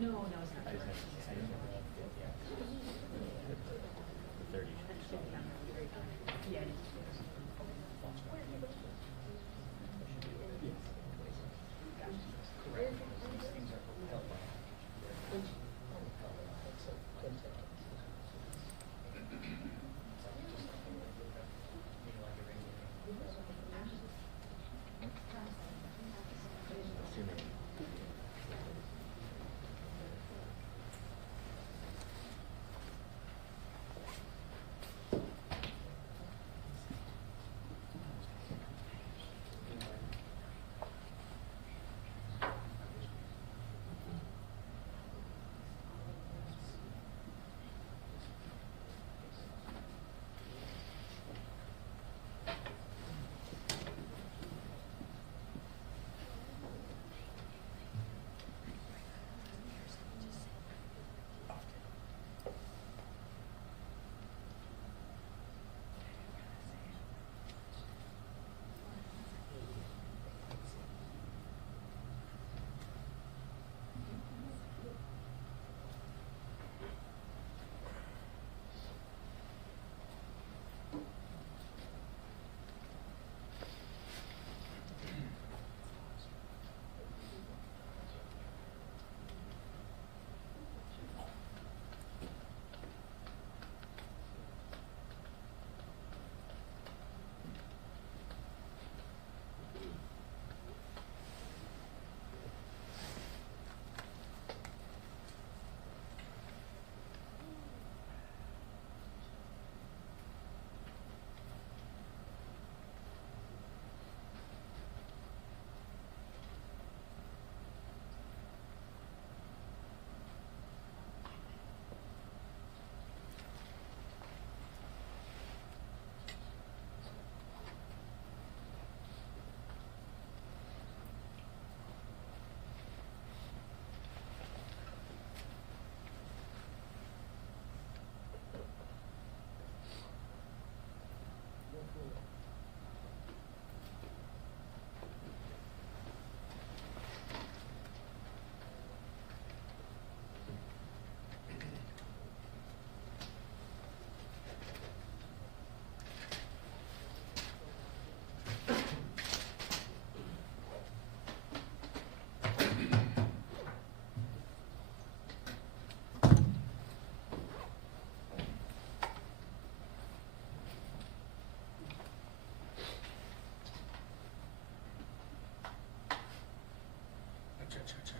No, no, it's not. I just have to say, I don't know. Yeah. The 30. Yeah.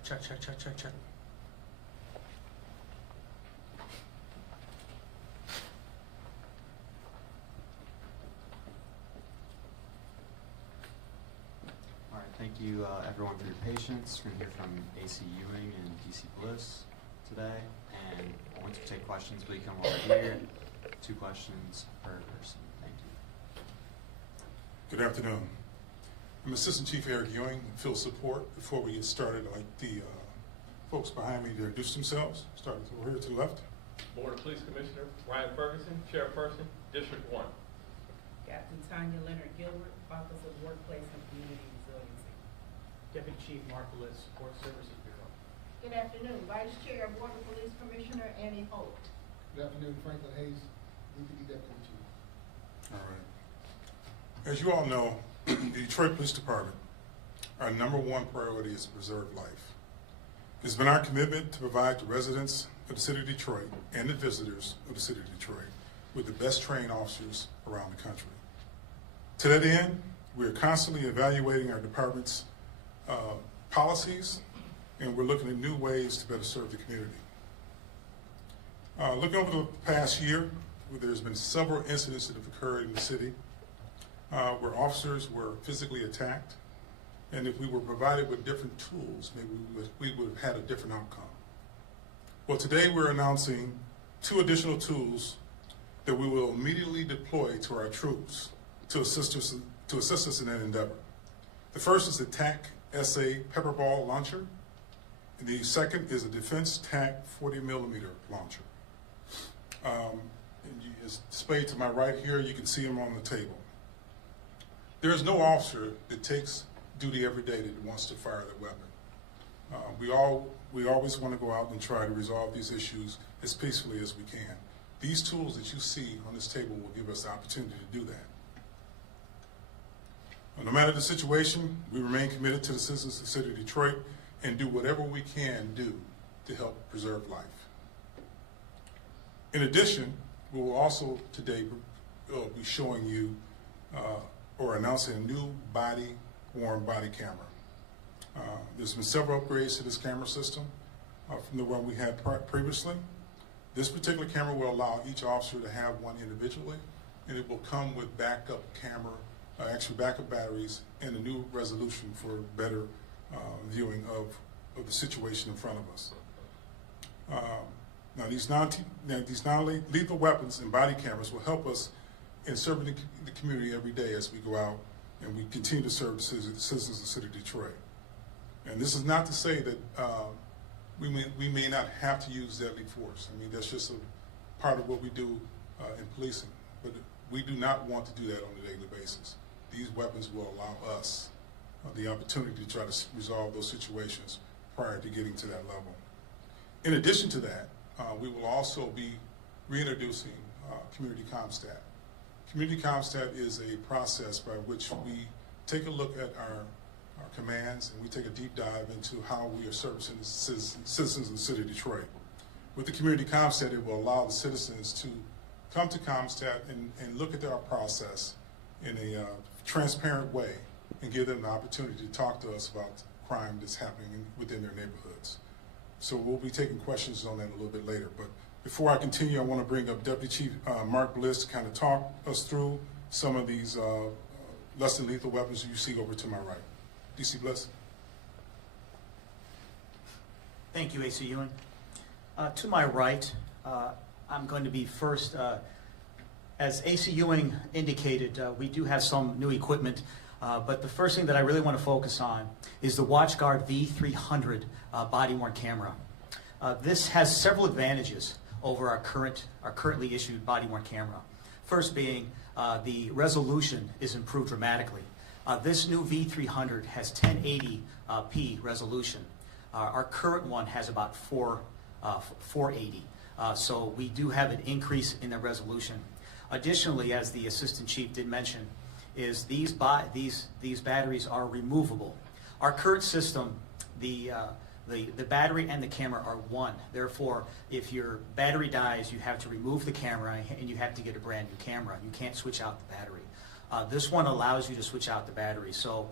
Check. All right, thank you everyone for your patience. We're going to hear from AC Ewing and DC Bliss today. And once you take questions, please come over here. 2 questions per person. Thank you. Good afternoon. I'm Assistant Chief Eric Ewing, Field Support. Before we get started, I'd like the folks behind me to introduce themselves. Starting over here to the left. Board of Police Commissioner Ryan Ferguson, Chairperson, District 1. Captain Tanya Leonard Gilbert, Office of Workplace and Community Resiliency. Deputy Chief Mark Bliss, Support Services Bureau. Good afternoon, Vice Chair, Board of Police Commissioner Annie Holt. Good afternoon, Franklin Hayes, DPD Deputy Chief. All right. As you all know, the Detroit Police Department, our #1 priority is to preserve life. It's been our commitment to provide the residents of the city of Detroit and the visitors of the city of Detroit with the best trained officers around the country. To that end, we are constantly evaluating our department's policies, and we're looking at new ways to better serve the community. Looking over the past year, there's been several incidents that have occurred in the city where officers were physically attacked, and if we were provided with different tools, maybe we would have had a different outcome. Well, today we're announcing 2 additional tools that we will immediately deploy to our troops to assist us in that endeavor. The first is the TAC SA pepper ball launcher, and the second is a Defense TAC 40mm launcher. And it's displayed to my right here. You can see them on the table. There is no officer that takes duty every day that wants to fire that weapon. We all we always want to go out and try to resolve these issues as peacefully as we can. These tools that you see on this table will give us the opportunity to do that. No matter the situation, we remain committed to the citizens of the city of Detroit and do whatever we can do to help preserve life. In addition, we will also today be showing you or announcing a new body-worn body camera. There's been several upgrades to this camera system from the one we had previously. This particular camera will allow each officer to have one individually, and it will come with backup camera, actually backup batteries, and a new resolution for better viewing of the situation in front of us. Now these non-lethal weapons and body cameras will help us in serving the community every day as we go out and we continue to serve the citizens of the city of Detroit. And this is not to say that we may not have to use deadly force. I mean, that's just a part of what we do in policing. But we do not want to do that on a daily basis. These weapons will allow us the opportunity to try to resolve those situations prior to getting to that level. In addition to that, we will also be reintroducing Community CommStat. Community CommStat is a process by which we take a look at our commands and we take a deep dive into how we are servicing the citizens of the city of Detroit. With the Community CommStat, it will allow the citizens to come to CommStat and look at our process in a transparent way and give them the opportunity to talk to us about crime that's happening within their neighborhoods. So we'll be taking questions on that a little bit later. But before I continue, I want to bring up Deputy Chief Mark Bliss to kind of talk us through some of these less than lethal weapons you see over to my right. DC Bliss. Thank you, AC Ewing. To my right, I'm going to be first. As AC Ewing indicated, we do have some new equipment, but the first thing that I really want to focus on is the WatchGuard V300 body-worn camera. This has several advantages over our currently issued body-worn camera. First being the resolution is improved dramatically. This new V300 has 1080p resolution. Our current one has about 480. So we do have an increase in the resolution. Additionally, as the Assistant Chief did mention, is these batteries are removable. Our current system, the battery and the camera are one. Therefore, if your battery dies, you have to remove the camera and you have to get a brand new camera. You can't switch out the battery. This one allows you to switch out the battery. So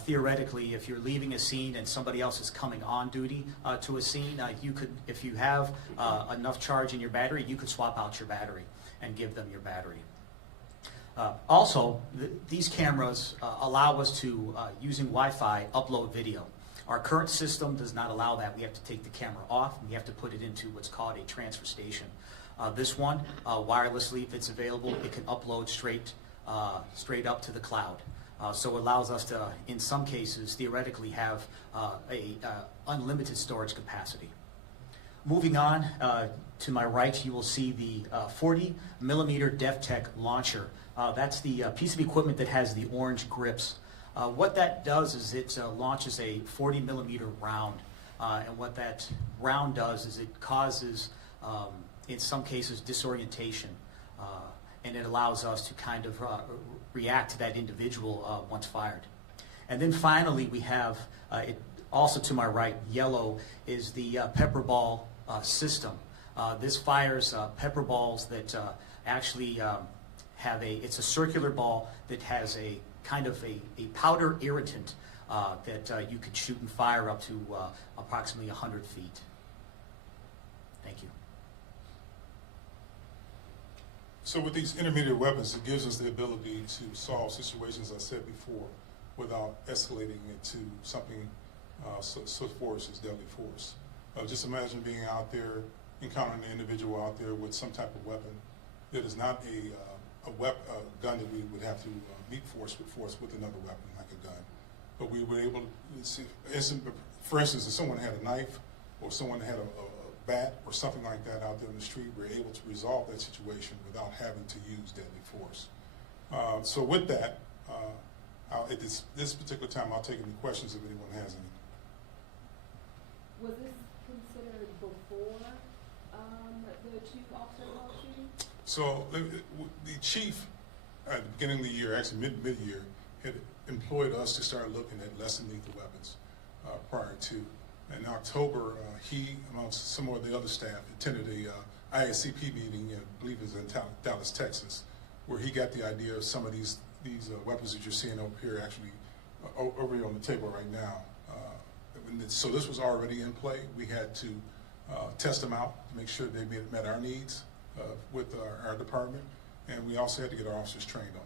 theoretically, if you're leaving a scene and somebody else is coming on duty to a scene, you could, if you have enough charge in your battery, you could swap out your battery and give them your battery. Also, these cameras allow us to, using Wi-Fi, upload video. Our current system does not allow that. We have to take the camera off and we have to put it into what's called a transfer station. This one, wirelessly, if it's available, it can upload straight up to the cloud. So it allows us to, in some cases, theoretically have unlimited storage capacity. Moving on, to my right, you will see the 40mm DefTech launcher. That's the piece of equipment that has the orange grips. What that does is it launches a 40mm round. And what that round does is it causes, in some cases, disorientation. And it allows us to kind of react to that individual once fired. And then finally, we have, also to my right, yellow, is the pepper ball system. This fires pepper balls that actually have it's a circular ball that has a kind of a powder irritant that you could shoot and fire up to approximately 100 feet. Thank you. So with these intermediate weapons, it gives us the ability to solve situations, as I said before, without escalating it to something so force as deadly force. Just imagine being out there, encountering an individual out there with some type of weapon that is not a gun that we would have to meet force with another weapon, like a gun. But we were able to see, for instance, if someone had a knife or someone had a bat or something like that out there in the street, we're able to resolve that situation without having to use deadly force. So with that, at this particular time, I'll take any questions if anyone has any. Was this So the chief, at the beginning of the year, actually mid-year, had employed us to start looking at less than lethal weapons prior to. In October, he, amongst some of the other staff, attended a ISCP meeting, I believe it was in Dallas, Texas, where he got the idea of some of these weapons that you're seeing over here, actually over here on the table right now. So this was already in play. We had to test them out to make sure they met our needs with our department, and we also had to get our officers trained on them.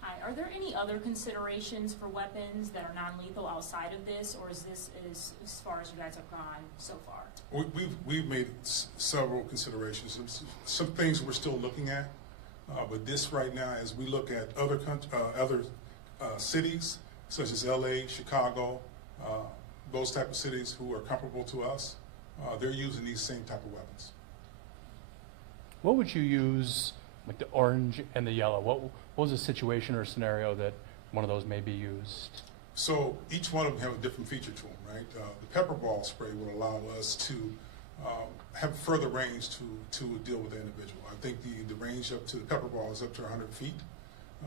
Hi, are there any other considerations for weapons that are non-lethal outside of this, or is this as far as you guys have gone so far? We've made several considerations. Some things we're still looking at, but this right now, as we look at other cities, such as LA, Chicago, those type of cities who are comparable to us, they're using these same type of weapons. What would you use, like the orange and the yellow? What was a situation or scenario that one of those may be used? So each one of them have a different feature to them, right? The pepper ball spray would allow us to have further range to deal with the individual. I think the range up to the pepper ball is up to 100 feet.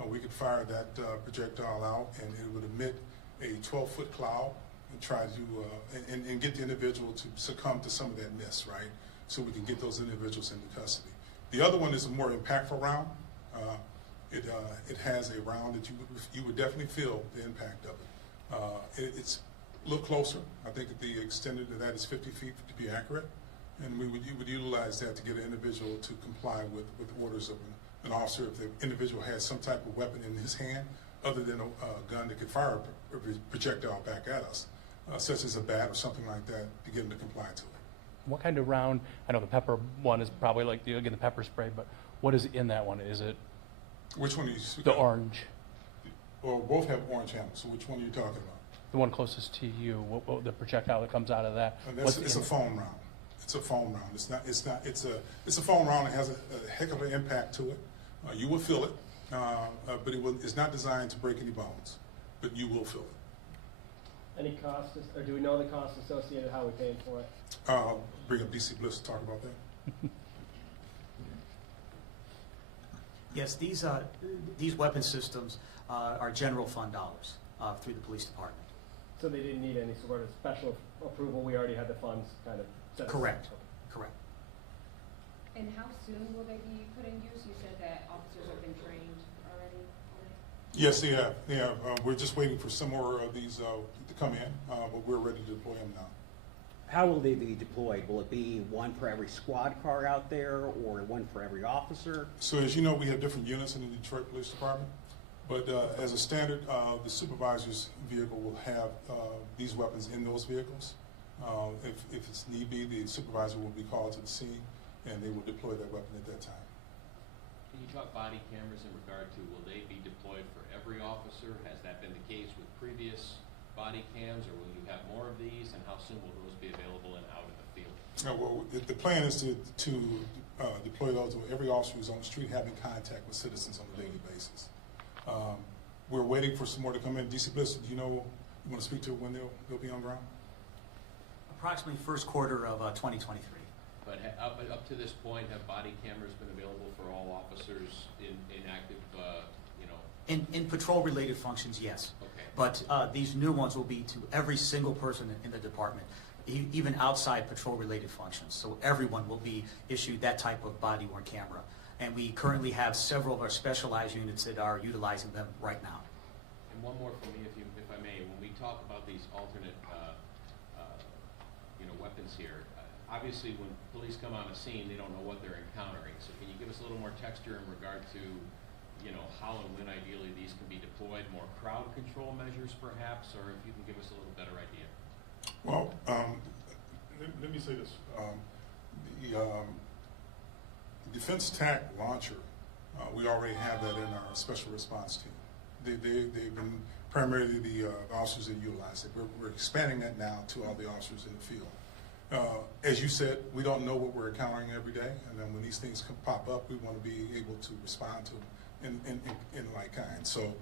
We could fire that projectile out, and it would emit a 12-foot cloud and try to and get the individual to succumb to some of that mist, right? So we can get those individuals into custody. The other one is a more impactful round. It has a round that you would definitely feel the impact of it. It's a little closer. I think that the extended of that is 50 feet to be accurate, and you would utilize that to get an individual to comply with orders of an officer if the individual has some type of weapon in his hand other than a gun that could fire a projectile back at us, such as a bat or something like that, to get him to comply to it. What kind of round? I know the pepper one is probably like the pepper spray, but what is in that one? Is it Which one are you speaking the of? orange? Well, both have orange handles, so which one are you talking about? The one closest to you, what the projectile that comes out of that? It's a foam round. It's a foam round. It's a foam round that has a heck of an impact to it. You will feel it, but it's not designed to break any bones, but you will feel it. Any cost, or do we know the cost associated, how we paid for it? I'll bring up DC Bliss to talk about that. Yes, these weapon systems are general fund dollars through the police department. So they didn't need any sort of special approval, we already had the funds kind of set aside? Correct. Correct. And how soon will they be put in use? You said that officers have been trained already on it? Yes, they have. They have. We're just waiting for some more of these to come in, but we're ready to deploy them now. How will they be deployed? Will it be one for every squad car out there or one for every officer? So as you know, we have different units in the Detroit Police Department, but as a standard, the supervisor's vehicle will have these weapons in those vehicles. If it's need be, the supervisor will be called to the scene, and they will deploy that weapon at that time. Can you talk body cameras in regard to, will they be deployed for every officer? Has that been the case with previous body cams, or will you have more of these, and how soon will those be available and out in the field? Well, the plan is to deploy those to every officer who's on the street having contact with citizens on a daily basis. We're waiting for some more to come in. DC Bliss, do you want to speak to when they'll be on ground? Approximately first quarter of 2023. But up to this point, have body cameras been available for all officers in active, In patrol-related functions, yes. Okay. But these new ones will be to every single person in the department, even outside patrol-related functions. So everyone will be issued that type of body-worn camera. And we currently have several of our specialized units that are utilizing them right now. And one more for me, if I may. When we talk about these alternate, weapons here, obviously when police come on a scene, they don't know what they're encountering. So can you give us a little more texture in regard to, how and when ideally these can be deployed, more crowd control measures perhaps, or if you can give us a little better idea? Well, let me say this. The Defense TAC launcher, we already have that in our special response team. They've been primarily the officers that utilize it. We're expanding that now to all the officers in the field. As you said, we don't know what we're encountering every day, and then when these things pop up, we want to be able to respond to them in like kind. So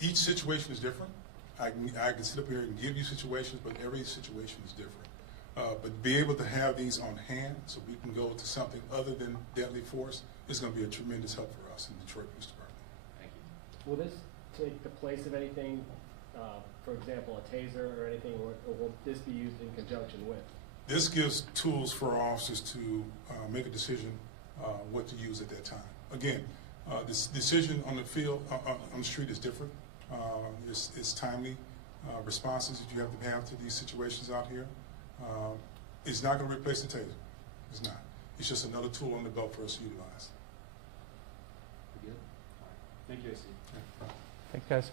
each situation is different. I can sit up here and give you situations, but every situation is different. But be able to have these on hand so we can go to something other than deadly force is going to be a tremendous help for us in Detroit Police Department. Thank you. Will this take the place of anything, for example, a taser or anything, or will this be used in conjunction with? This gives tools for our officers to make a decision what to use at that time. Again, this decision on the field, on the street is different. It's timely responses that you have to have to these situations out here. It's not going to replace the taser. It's not. It's just another tool on the belt for us to utilize. We good? All right. Thank you, AC. Thanks, guys.